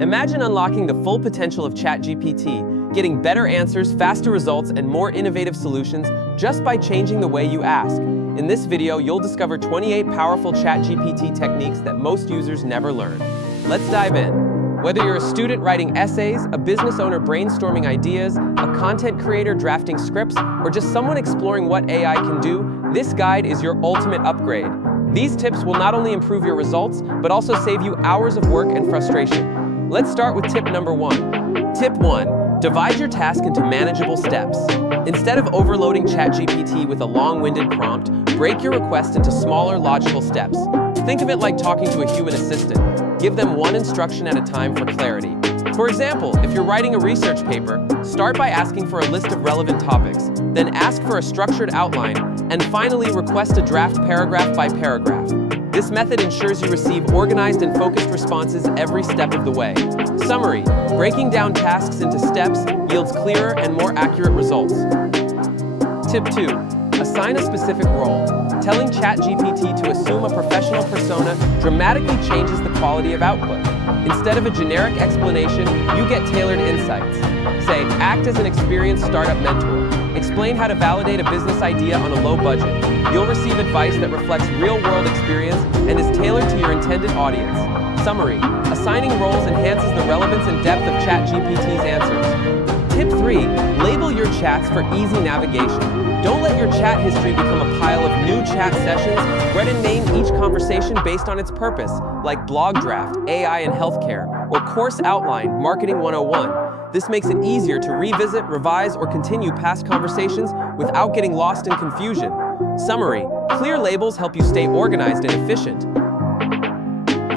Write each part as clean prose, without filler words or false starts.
Imagine unlocking the full potential of ChatGPT, getting better answers, faster results, and more innovative solutions just by changing the way you ask. In this video, you'll discover 28 powerful ChatGPT techniques that most users never learn. Let's dive in. Whether you're a student writing essays, a business owner brainstorming ideas, a content creator drafting scripts, or just someone exploring what AI can do, this guide is your ultimate upgrade. These tips will not only improve your results, but also save you hours of work and frustration. Let's start with tip number 1. Tip 1. Divide your task into manageable steps. Instead of overloading ChatGPT with a long-winded prompt, break your request into smaller, logical steps. Think of it like talking to a human assistant. Give them one instruction at a time for clarity. For example, if you're writing a research paper, start by asking for a list of relevant topics, then ask for a structured outline, and finally request a draft paragraph by paragraph. This method ensures you receive organized and focused responses every step of the way. Summary: breaking down tasks into steps yields clearer and more accurate results. Tip 2. Assign a specific role. Telling ChatGPT to assume a professional persona dramatically changes the quality of output. Instead of a generic explanation, you get tailored insights. Say, act as an experienced startup mentor. Explain how to validate a business idea on a low budget. You'll receive advice that reflects real-world experience and is tailored to your intended audience. Summary: assigning roles enhances the relevance and depth of ChatGPT's answers. Tip 3. Label your chats for easy navigation. Don't let your chat history become a pile of new chat sessions. Read and name each conversation based on its purpose, like blog draft, AI and healthcare, or course outline, marketing 101. This makes it easier to revisit, revise, or continue past conversations without getting lost in confusion. Summary: clear labels help you stay organized and efficient.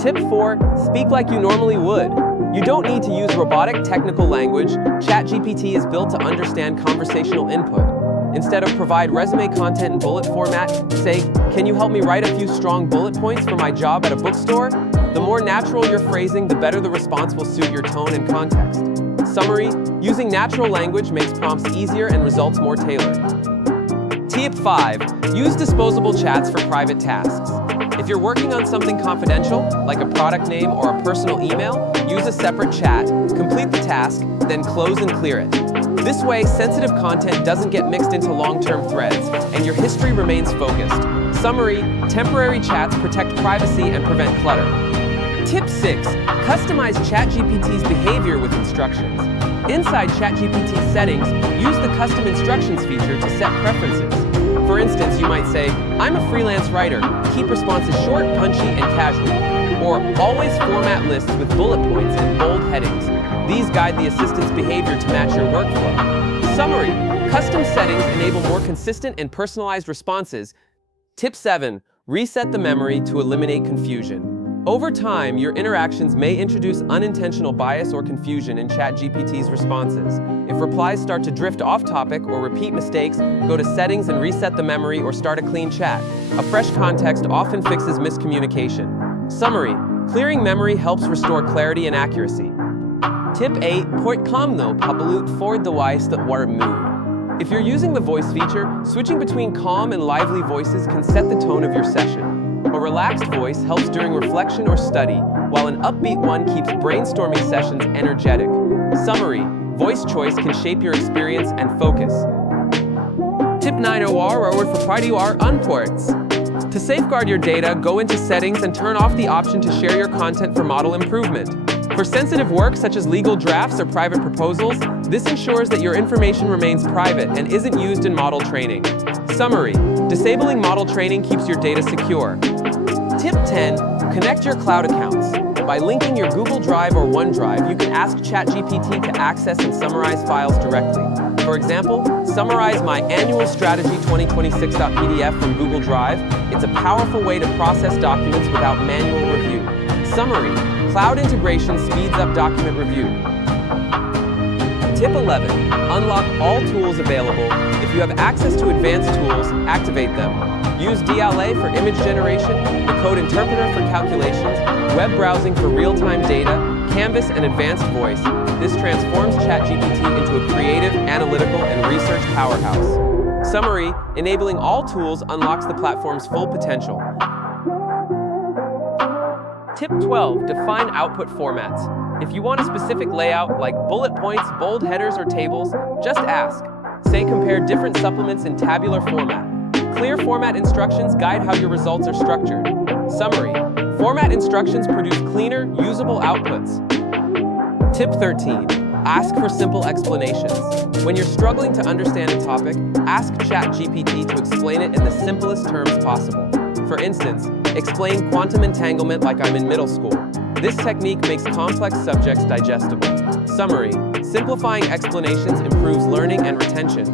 Tip 4. Speak like you normally would. You don't need to use robotic technical language. ChatGPT is built to understand conversational input. Instead of provide resume content in bullet format, say, can you help me write a few strong bullet points for my job at a bookstore? The more natural your phrasing, the better the response will suit your tone and context. Summary: using natural language makes prompts easier and results more tailored. Tip 5. Use disposable chats for private tasks. If you're working on something confidential, like a product name or a personal email, use a separate chat, complete the task, then close and clear it. This way, sensitive content doesn't get mixed into long-term threads, and your history remains focused. Summary: temporary chats protect privacy and prevent clutter. Tip 6. Customize ChatGPT's behavior with instructions. Inside ChatGPT settings, use the custom instructions feature to set preferences. For instance, you might say, I'm a freelance writer, keep responses short, punchy, and casual. Or always format lists with bullet points and bold headings. These guide the assistant's behavior to match your workflow. Summary: custom settings enable more consistent and personalized responses. Tip 7. Reset the memory to eliminate confusion. Over time, your interactions may introduce unintentional bias or confusion in ChatGPT's responses. If replies start to drift off topic or repeat mistakes, go to Settings and reset the memory or start a clean chat. A fresh context often fixes miscommunication. Summary: clearing memory helps restore clarity and accuracy. Tip 8. Portcomno papalut for device that war mood. If you're using the voice feature, switching between calm and lively voices can set the tone of your session. A relaxed voice helps during reflection or study, while an upbeat one keeps brainstorming sessions energetic. Summary: voice choice can shape your experience and focus. Tip 9. OR for party or unports. To safeguard your data, go into Settings and turn off the option to share your content for model improvement. For sensitive work such as legal drafts or private proposals, this ensures that your information remains private and isn't used in model training. Summary: disabling model training keeps your data secure. Tip 10. Connect your cloud accounts. By linking your Google Drive or OneDrive, you can ask ChatGPT to access and summarize files directly. For example, summarize my annual strategy 2026.pdf from Google Drive. It's a powerful way to process documents without manual review. Summary: cloud integration speeds up document review. Tip 11. Unlock all tools available. If you have access to advanced tools, activate them. Use DALL for image generation, the code interpreter for calculations, web browsing for real-time data, Canvas and advanced voice. This transforms ChatGPT into a creative, analytical, and research powerhouse. Summary: enabling all tools unlocks the platform's full potential. Tip 12. Define output formats. If you want a specific layout like bullet points, bold headers, or tables, just ask. Say compare different supplements in tabular format. Clear format instructions guide how your results are structured. Summary: format instructions produce cleaner, usable outputs. Tip 13. Ask for simple explanations. When you're struggling to understand a topic, ask ChatGPT to explain it in the simplest terms possible. For instance, explain quantum entanglement like I'm in middle school. This technique makes complex subjects digestible. Summary: simplifying explanations improves learning and retention.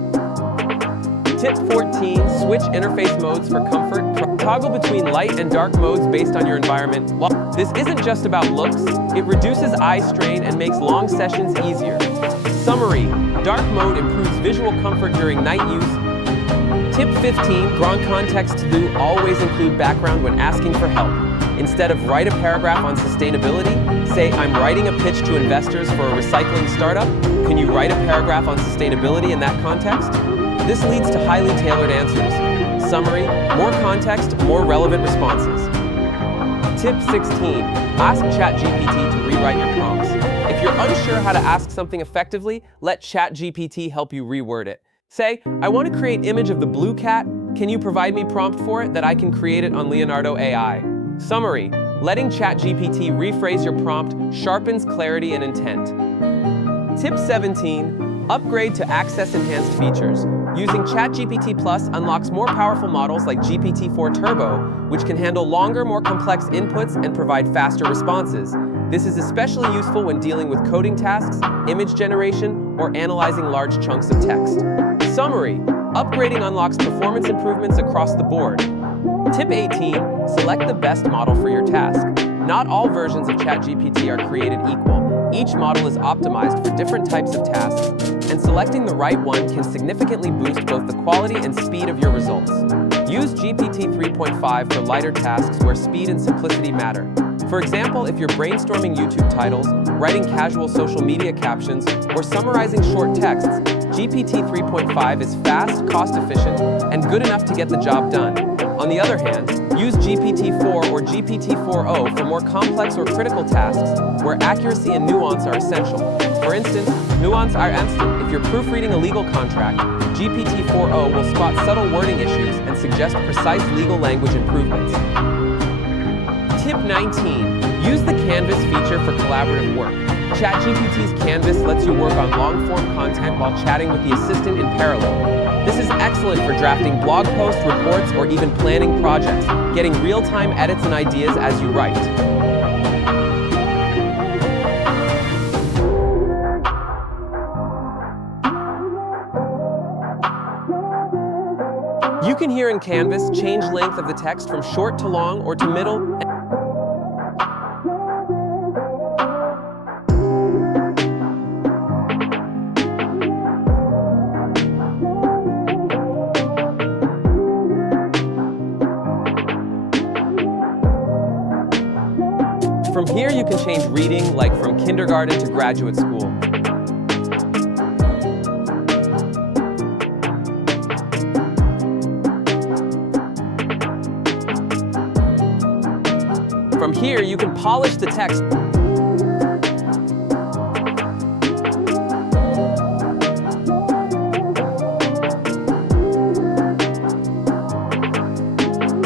Tip 14. Switch interface modes for comfort. Toggle between light and dark modes based on your environment. This isn't just about looks, it reduces eye strain and makes long sessions easier. Summary: dark mode improves visual comfort during night use. Tip 15. Grand context to do. Always include background when asking for help. Instead of write a paragraph on sustainability, say I'm writing a pitch to investors for a recycling startup. Can you write a paragraph on sustainability in that context? This leads to highly tailored answers. Summary: more context, more relevant responses. Tip 16. Ask ChatGPT to rewrite your prompts. If you're unsure how to ask something effectively, let ChatGPT help you reword it. Say, I want to create image of the blue cat. Can you provide me prompt for it that I can create it on Leonardo AI? Summary: letting ChatGPT rephrase your prompt sharpens clarity and intent. Tip 17. Upgrade to access enhanced features. Using ChatGPT Plus unlocks more powerful models like GPT-4 Turbo, which can handle longer, more complex inputs and provide faster responses. This is especially useful when dealing with coding tasks, image generation, or analyzing large chunks of text. Summary: upgrading unlocks performance improvements across the board. Tip 18. Select the best model for your task. Not all versions of ChatGPT are created equal. Each model is optimized for different types of tasks, and selecting the right one can significantly boost both the quality and speed of your results. Use GPT 3.5 for lighter tasks where speed and simplicity matter. For example, if you're brainstorming YouTube titles, writing casual social media captions, or summarizing short texts, GPT 3.5 is fast, cost-efficient, and good enough to get the job done. On the other hand, use GPT-4 or GPT-4o for more complex or critical tasks where accuracy and nuance are essential. For instance, nuance are instant. If you're proofreading a legal contract, GPT-4o will spot subtle wording issues and suggest precise legal language improvements. Tip 19. Use the Canvas feature for collaborative work. ChatGPT's Canvas lets you work on long-form content while chatting with the assistant in parallel. This is excellent for drafting blog posts, reports, or even planning projects, getting real-time edits and ideas as you write. You can here in Canvas change length of the text from short to long or to middle. From here, you can change reading, like from kindergarten to graduate school. From here, you can polish the text.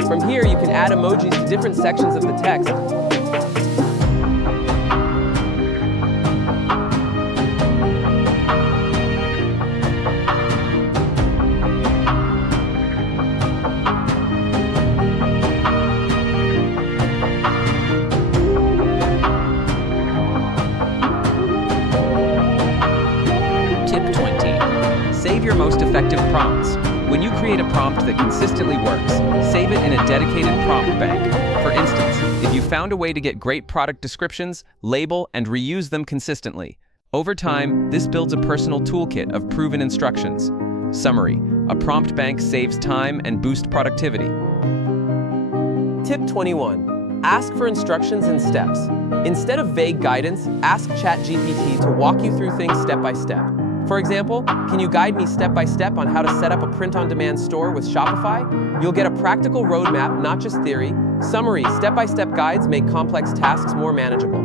From here, you can add emojis to different sections of the text. Tip 20. Save your most effective prompts. When you create a prompt that consistently works, save it in a dedicated prompt bank. For instance, if you found a way to get great product descriptions, label and reuse them consistently. Over time, this builds a personal toolkit of proven instructions. Summary: a prompt bank saves time and boosts productivity. Tip 21. Ask for instructions and steps. Instead of vague guidance, ask ChatGPT to walk you through things step by step. For example, can you guide me step by step on how to set up a print-on-demand store with Shopify? You'll get a practical roadmap, not just theory. Summary: step-by-step guides make complex tasks more manageable.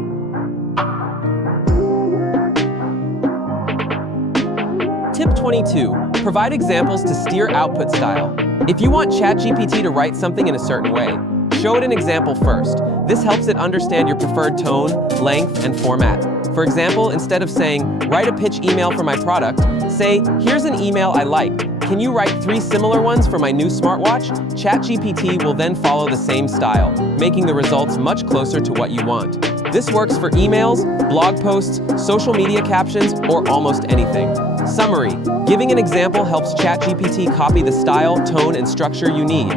Tip 22. Provide examples to steer output style. If you want ChatGPT to write something in a certain way, show it an example first. This helps it understand your preferred tone, length, and format. For example, instead of saying, "Write a pitch email for my product," say, "Here's an email I liked. Can you write 3 similar ones for my new smartwatch?" ChatGPT will then follow the same style, making the results much closer to what you want. This works for emails, blog posts, social media captions, or almost anything. Summary: giving an example helps ChatGPT copy the style, tone, and structure you need.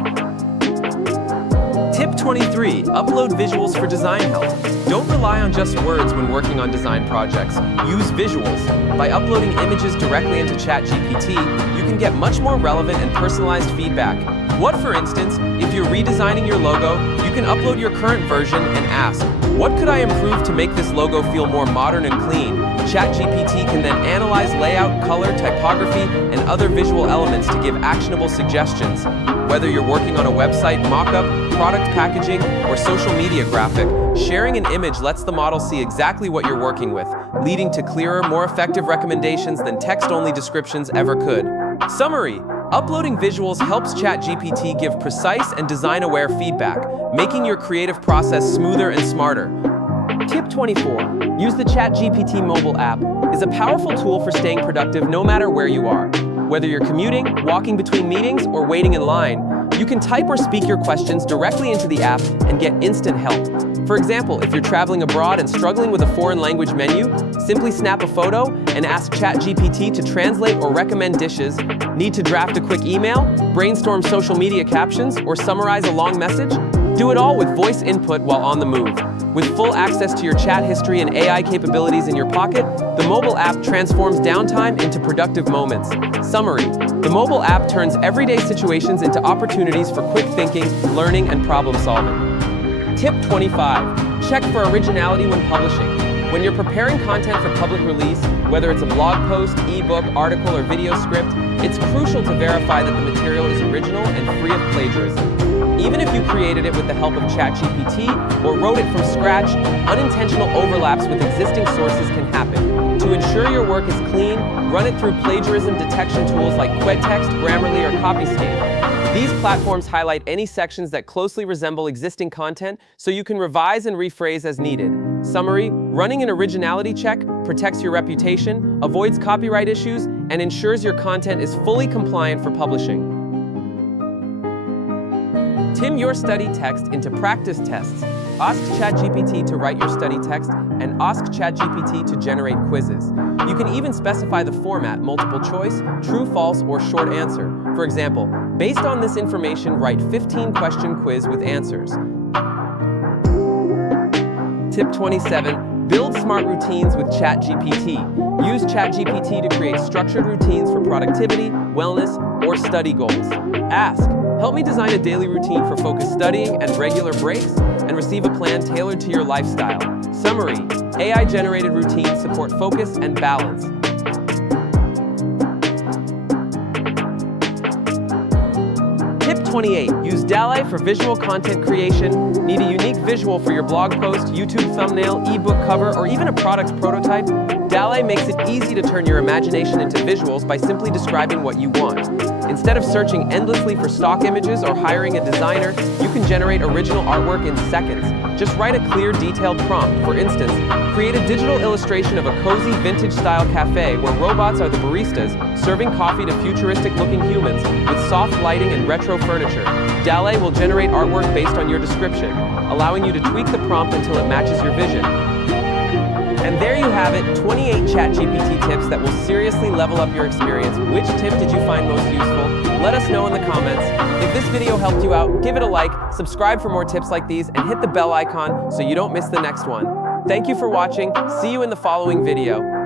Tip 23. Upload visuals for design help. Don't rely on just words when working on design projects. Use visuals. By uploading images directly into ChatGPT, you can get much more relevant and personalized feedback. What, for instance, if you're redesigning your logo, you can upload your current version and ask, "What could I improve to make this logo feel more modern and clean?" ChatGPT can then analyze layout, color, typography, and other visual elements to give actionable suggestions. Whether you're working on a website mockup, product packaging, or social media graphic, sharing an image lets the model see exactly what you're working with, leading to clearer, more effective recommendations than text-only descriptions ever could. Summary: uploading visuals helps ChatGPT give precise and design-aware feedback, making your creative process smoother and smarter. Tip 24. Use the ChatGPT mobile app. It's a powerful tool for staying productive no matter where you are. Whether you're commuting, walking between meetings, or waiting in line, you can type or speak your questions directly into the app and get instant help. For example, if you're traveling abroad and struggling with a foreign language menu, simply snap a photo and ask ChatGPT to translate or recommend dishes. Need to draft a quick email, brainstorm social media captions, or summarize a long message? Do it all with voice input while on the move. With full access to your chat history and AI capabilities in your pocket, the mobile app transforms downtime into productive moments. Summary: the mobile app turns everyday situations into opportunities for quick thinking, learning, and problem solving. Tip 25. Check for originality when publishing. When you're preparing content for public release, whether it's a blog post, ebook, article, or video script, it's crucial to verify that the material is original and free of plagiarism. Even if you created it with the help of ChatGPT or wrote it from scratch, unintentional overlaps with existing sources can happen. To ensure your work is clean, run it through plagiarism detection tools like Quedtext, Grammarly, or Copyscape. These platforms highlight any sections that closely resemble existing content so you can revise and rephrase as needed. Summary: running an originality check protects your reputation, avoids copyright issues, and ensures your content is fully compliant for publishing. Turn your study text into practice tests. Ask ChatGPT to write your study text and ask ChatGPT to generate quizzes. You can even specify the format: multiple choice, true, false, or short answer. For example, based on this information, write 15-question quiz with answers. Tip 27. Build smart routines with ChatGPT. Use ChatGPT to create structured routines for productivity, wellness, or study goals. Ask, "Help me design a daily routine for focused studying and regular breaks," and receive a plan tailored to your lifestyle. Summary: AI-generated routines support focus and balance. Tip 28. Use DALL for visual content creation. Need a unique visual for your blog post, YouTube thumbnail, ebook cover, or even a product prototype? DALL makes it easy to turn your imagination into visuals by simply describing what you want. Instead of searching endlessly for stock images or hiring a designer, you can generate original artwork in seconds. Just write a clear, detailed prompt. For instance, create a digital illustration of a cozy, vintage-style cafe where robots are the baristas, serving coffee to futuristic-looking humans with soft lighting and retro furniture. DALL will generate artwork based on your description, allowing you to tweak the prompt until it matches your vision. And there you have it, 28 ChatGPT tips that will seriously level up your experience. Which tip did you find most useful? Let us know in the comments. If this video helped you out, give it a like, subscribe for more tips like these, and hit the bell icon so you don't miss the next one. Thank you for watching. See you in the following video.